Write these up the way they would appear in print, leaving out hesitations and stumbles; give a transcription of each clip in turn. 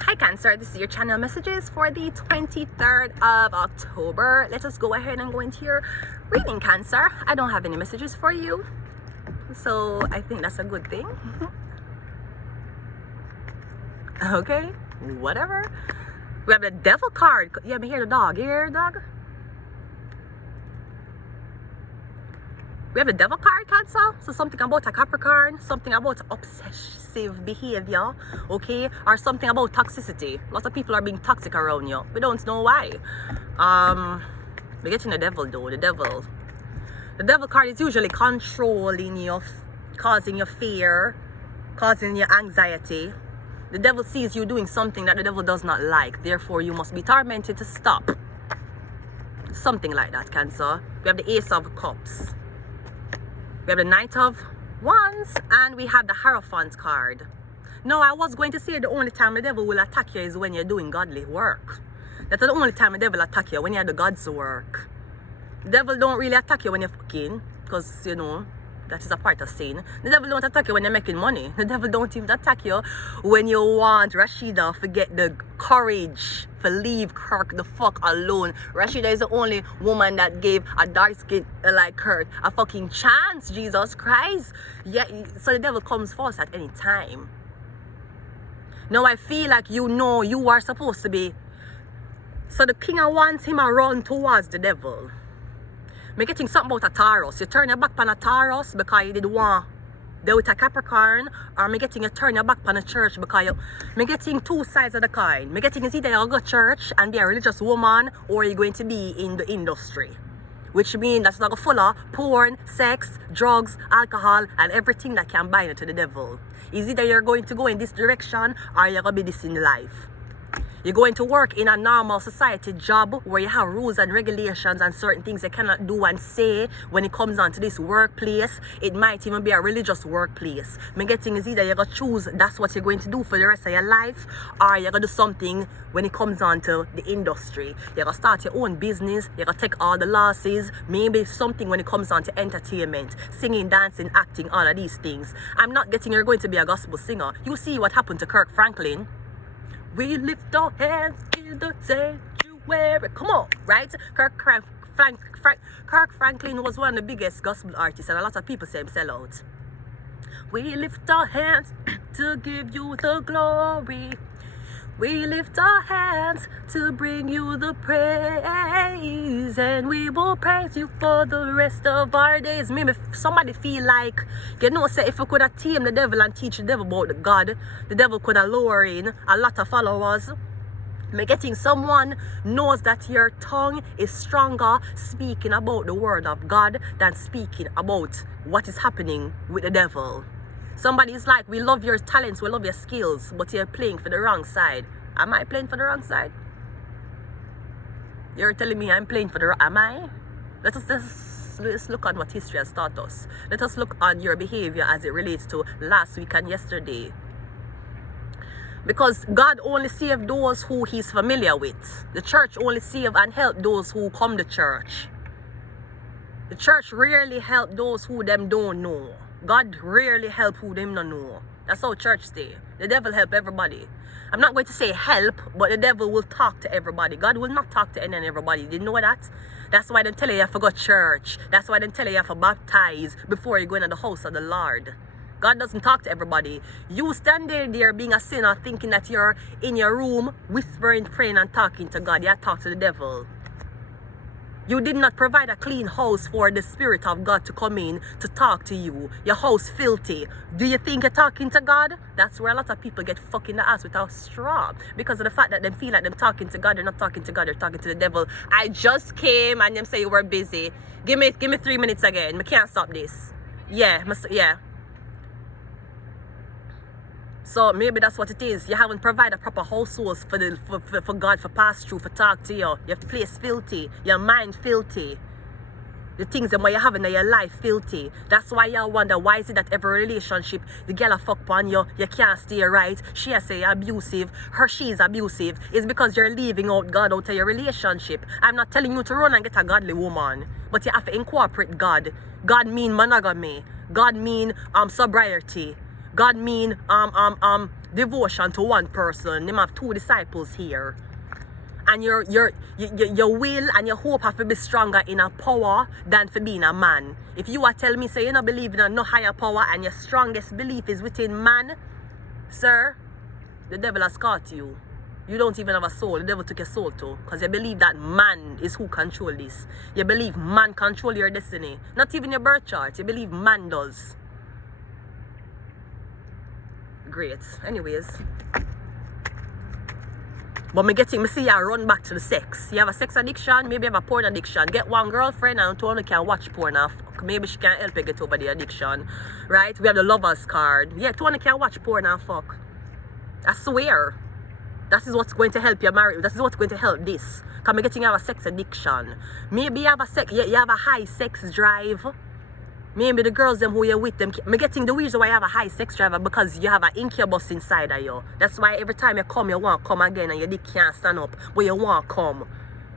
Hi Cancer, this is your channel messages for the 23rd of October. Let us go ahead and go into your reading, Cancer. I don't have any messages for you, so I think that's a good thing. Okay, whatever. We have the Devil card. Yeah, but hear the dog. You hear the dog? We have the Devil card, Cancer. So something about a Capricorn, something about obsessive behavior, okay, or something about toxicity. Lots of people are being toxic around you. We don't know why. We're getting the Devil though. The Devil card is usually controlling you, causing you fear, causing you anxiety. The devil sees you doing something that the devil does not like. Therefore, you must be tormented to stop. Something like that, Cancer. We have the Ace of Cups. We have the Knight of Wands. And we have the Hierophant card. Now, I was going to say the only time the devil will attack you is when you're doing godly work. That's the only time the devil attack you, when you're doing God's work. The devil don't really attack you when you're fucking, because, you know, that is a part of sin. The devil don't attack you when you're making money. The devil don't even attack you when you want Rashida to get the courage to leave Kirk the fuck alone. Rashida is the only woman that gave a dark skin like Kirk a fucking chance. Jesus Christ. Yeah, so the devil comes first at any time. Now I feel like you know you are supposed to be. So the king wants him to run towards the devil. Me getting something about a Taurus. You turn your back on a Taurus because you did want deal with a Capricorn, or me getting you turn your back on a church because you. Me getting two sides of the coin. Me getting is either you go to church and be a religious woman, or you're going to be in the industry. Which means that's like full of porn, sex, drugs, alcohol, and everything that can bind you to the devil. Is either you're going to go in this direction, or you're going to be this in life. You're going to work in a normal society job where you have rules and regulations and certain things you cannot do and say when it comes on to this workplace. It might even be a religious workplace. My getting is either you're going to choose that's what you're going to do for the rest of your life, or you're going to do something when it comes on to the industry. You're going to start your own business. You're going to take all the losses. Maybe something when it comes on to entertainment, singing, dancing, acting, all of these things. I'm not getting you're going to be a gospel singer. You see what happened to Kirk Franklin. We lift our hands in the sanctuary. Come on, right? Kirk Franklin was one of the biggest gospel artists, and a lot of people say him sell out. We lift our hands to give you the glory. We lift our hands to bring you the praise, and we will praise you for the rest of our days. Maybe somebody feel like, you know, say if we could have tamed the devil and teach the devil about God, the devil could have lowered in a lot of followers. Me getting someone knows that your tongue is stronger speaking about the word of God than speaking about what is happening with the devil. Somebody's like, we love your talents, we love your skills, but you're playing for the wrong side. Am I playing for the wrong side? You're telling me I'm playing for the wrong... Am I? Let's look on what history has taught us. Let us look on your behavior as it relates to last week and yesterday. Because God only saved those who He's familiar with. The church only save and help those who come to church. The church rarely help those who them don't know. God rarely help who them don't know. That's how church stay. The devil help everybody. I'm not going to say help, but the devil will talk to everybody. God will not talk to any and everybody. Did you know that? That's why they tell you have to go to church. That's why they tell you have to baptize before you go into the house of the Lord. God doesn't talk to everybody. You standing there being a sinner thinking that you're in your room whispering, praying and talking to God. You talk to the devil. You did not provide a clean house for the Spirit of God to come in to talk to you. Your house filthy. Do you think you're talking to God? That's where a lot of people get fucked in the ass without straw. Because of the fact that they feel like they're talking to God. They're not talking to God. They're talking to the devil. I just came and them say you were busy. Give me 3 minutes again. I can't stop this. Yeah. So maybe that's what it is. You haven't provided proper households for God to pass through, for talk to you. Your place filthy. Your mind filthy. The things that you have in your life filthy. That's why y'all wonder why is it that every relationship the girl a fuck on you can't stay right. She say you're abusive. She's abusive. It's because you're leaving out God out of your relationship. I'm not telling you to run and get a godly woman, but you have to incorporate God. God mean monogamy. God mean sobriety. God mean devotion to one person. Them have 2 disciples here. And your will and your hope have to be stronger in a power than for being a man. If you are telling me, say you don't believe in no higher power and your strongest belief is within man, sir, the devil has caught you. You don't even have a soul. The devil took your soul too. Because you believe that man is who control this. You believe man control your destiny. Not even your birth chart. You believe man does. Great. Anyways. But me see you run back to the sex. You have a sex addiction, maybe you have a porn addiction. Get one girlfriend and only can watch porn. Maybe she can help you get over the addiction. Right? We have the lovers card. Yeah, Tony can watch porn and fuck. I swear. That is what's going to help your marriage. That is what's going to help this. Because me getting you have a sex addiction. Maybe you have you have a high sex drive. Maybe the girls them who you're with them. Me getting the reason why you have a high sex drive because you have an incubus inside of you. That's why every time you come, you want to come again and your dick can't stand up. But you want to come.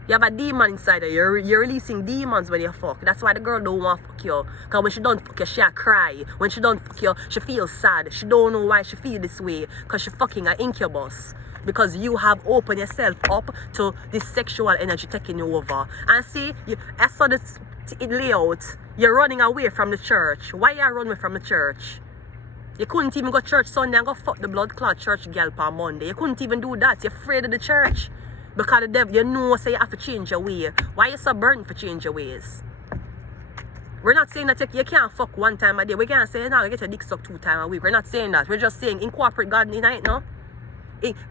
You have a demon inside of you. You're releasing demons when you fuck. That's why the girl don't want to fuck you. Because when she don't fuck you, she'll cry. When she don't fuck you, she feels sad. She don't know why she feel this way. Because she fucking an incubus. Because you have opened yourself up to this sexual energy taking you over. And see, I saw this layout. You're running away from the church. Why you run away from the church? You couldn't even go to church Sunday and go fuck the blood clot church girl on Monday. You couldn't even do that. You're afraid of the church. Because the devil, you know, say you have to change your way. Why are you so burdened for change your ways? We're not saying that you can't fuck 1 time a day. We can't say, no, you get your dick sucked 2 times a week. We're not saying that. We're just saying, incorporate God in it, no?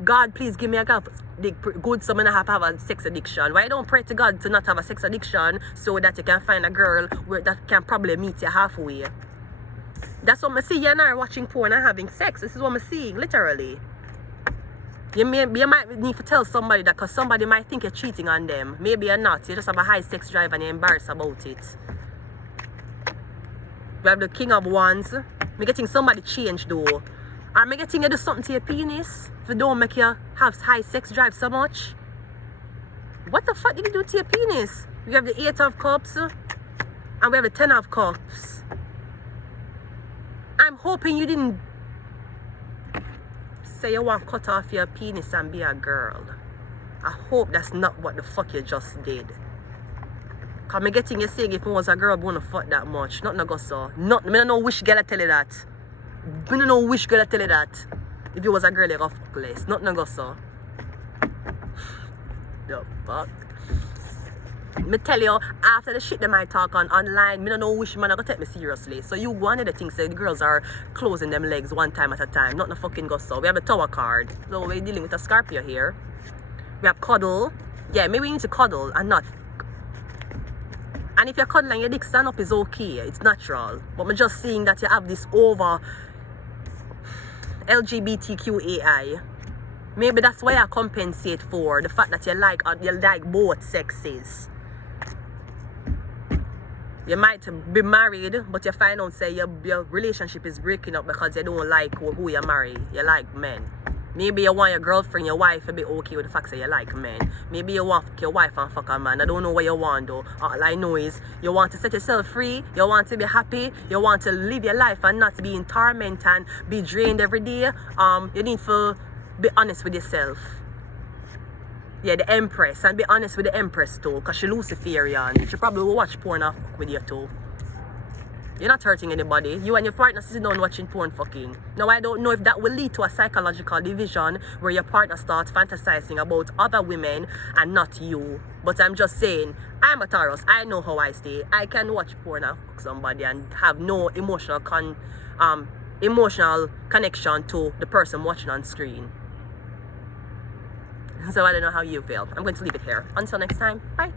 God, please give me a good so I don't have to have a sex addiction. Why don't pray to God to not have a sex addiction so that you can find a girl that can probably meet you halfway? That's what I see. You're not watching porn and having sex. This is what I'm seeing, literally. You might need to tell somebody that because somebody might think you're cheating on them. Maybe you're not. You just have a high sex drive and you're embarrassed about it. We have the King of Wands. We're getting somebody changed though. Am I getting you do something to your penis if it don't make you have high sex drive so much? What the fuck did you do to your penis? We have the 8 of Cups and we have the 10 of Cups. I'm hoping you didn't say you want to cut off your penis and be a girl. I hope that's not what the fuck you just did. Cause I'm getting you saying if I was a girl I wouldn't fuck that much. Nothing I go so. Nothing. I don't know which girl I tell you that. I don't know which girl I tell you that. If you was a girl, you go fuck less. Nothing I go so. The fuck? Me tell you, after the shit they might talk on online, me don't know which man I go take me seriously. So you one of the things that the girls are closing them legs 1 time at a time. Nothing fucking go so. We have the Tower card. So we're dealing with a Scorpio here. We have cuddle. Yeah, maybe we need to cuddle and not. And if you're cuddling your dick stand up is okay. It's natural. But I'm just seeing that you have this over LGBTQAI. Maybe that's why I compensate for the fact that you like both sexes. You might be married, but you find out say your relationship is breaking up because you don't like who you marry. You like men. Maybe you want your girlfriend, your wife to be okay with the fact that you like men. Maybe you want to fuck your wife and fuck a man. I don't know what you want though. All I know is you want to set yourself free. You want to be happy. You want to live your life and not be in torment and be drained every day. You need to be honest with yourself. Yeah, the Empress. And be honest with the Empress too. Because she's Luciferian. She probably will watch porn and fuck with you too. You're not hurting anybody. You and your partner sitting down watching porn fucking. Now I don't know if that will lead to a psychological division where your partner starts fantasizing about other women and not you. But I'm just saying, I'm a Taurus. I know how I stay. I can watch porn and fuck somebody and have no emotional connection to the person watching on screen. So I don't know how you feel. I'm going to leave it here. Until next time, bye.